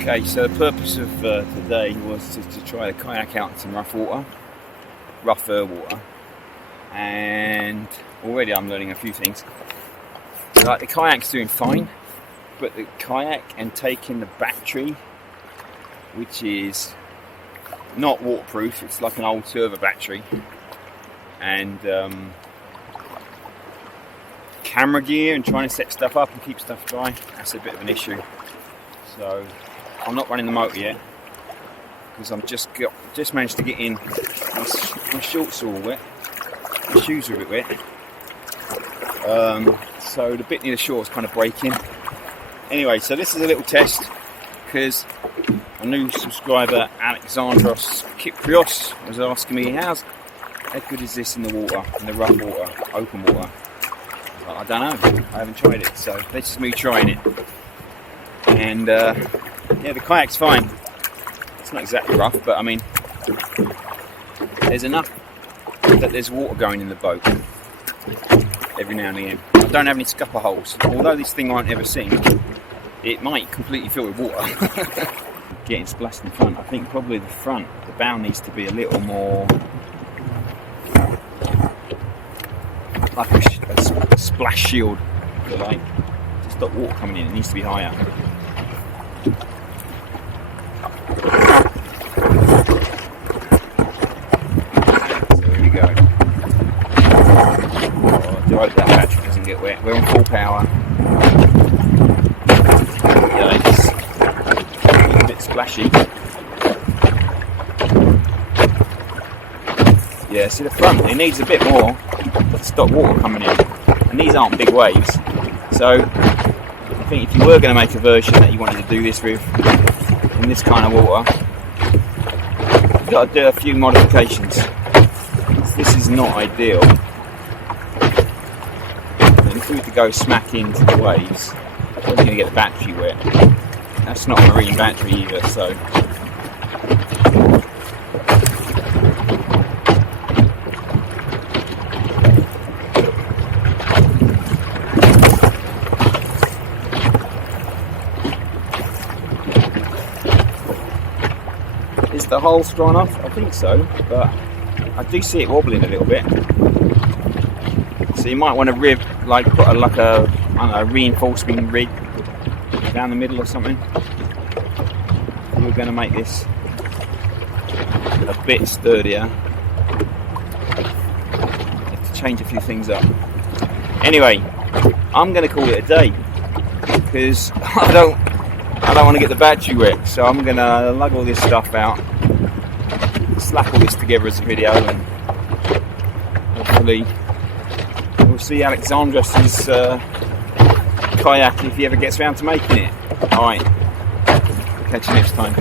Okay, so the purpose of today was to try the kayak out in some rougher water, and already I'm learning a few things. Like the kayak's doing fine, but the kayak and taking the battery, which is not waterproof, it's like an old server battery, and camera gear and trying to set stuff up and keep stuff dry, that's a bit of an issue. So I'm not running the motor yet because I'm just managed to get in. My shorts are all wet, my shoes are a bit wet, so the bit near the shore is kind of breaking. Anyway, so this is a little test because a new subscriber, Alexandros Kyprios, was asking me how good is this in the water, in the rough water, open water. I don't know, I haven't tried it, so this is me trying it. And yeah, the kayak's fine. It's not exactly rough, but I mean, there's enough that there's water going in the boat every now and again. I don't have any scupper holes, although this thing won't ever sink. It might completely fill with water. Getting splashed in front. I think probably the bow needs to be a little more like a splash shield, if you like, to stop water coming in. It needs to be higher. So here we go. I do hope that battery doesn't get wet. We're on full power. Yikes. A bit splashy. Yeah, see the front, it needs a bit more to stop water coming in. And these aren't big waves. So I think if you were going to make a version that you wanted to do this with, in this kind of water, you've got to do a few modifications. This is not ideal. And if we were to go smack into the waves, we're going to get the battery wet. That's not a marine battery either, so. Is the hole strong enough? I think so, but I do see it wobbling a little bit. So you might want to put a reinforcing rig down the middle or something. We're going to make this a bit sturdier. Have to change a few things up. Anyway, I'm going to call it a day because I don't want to get the battery wet, so I'm going to lug all this stuff out, slap all this together as a video, and hopefully we'll see Alexandros' kayak if he ever gets around to making it. Alright, catch you next time.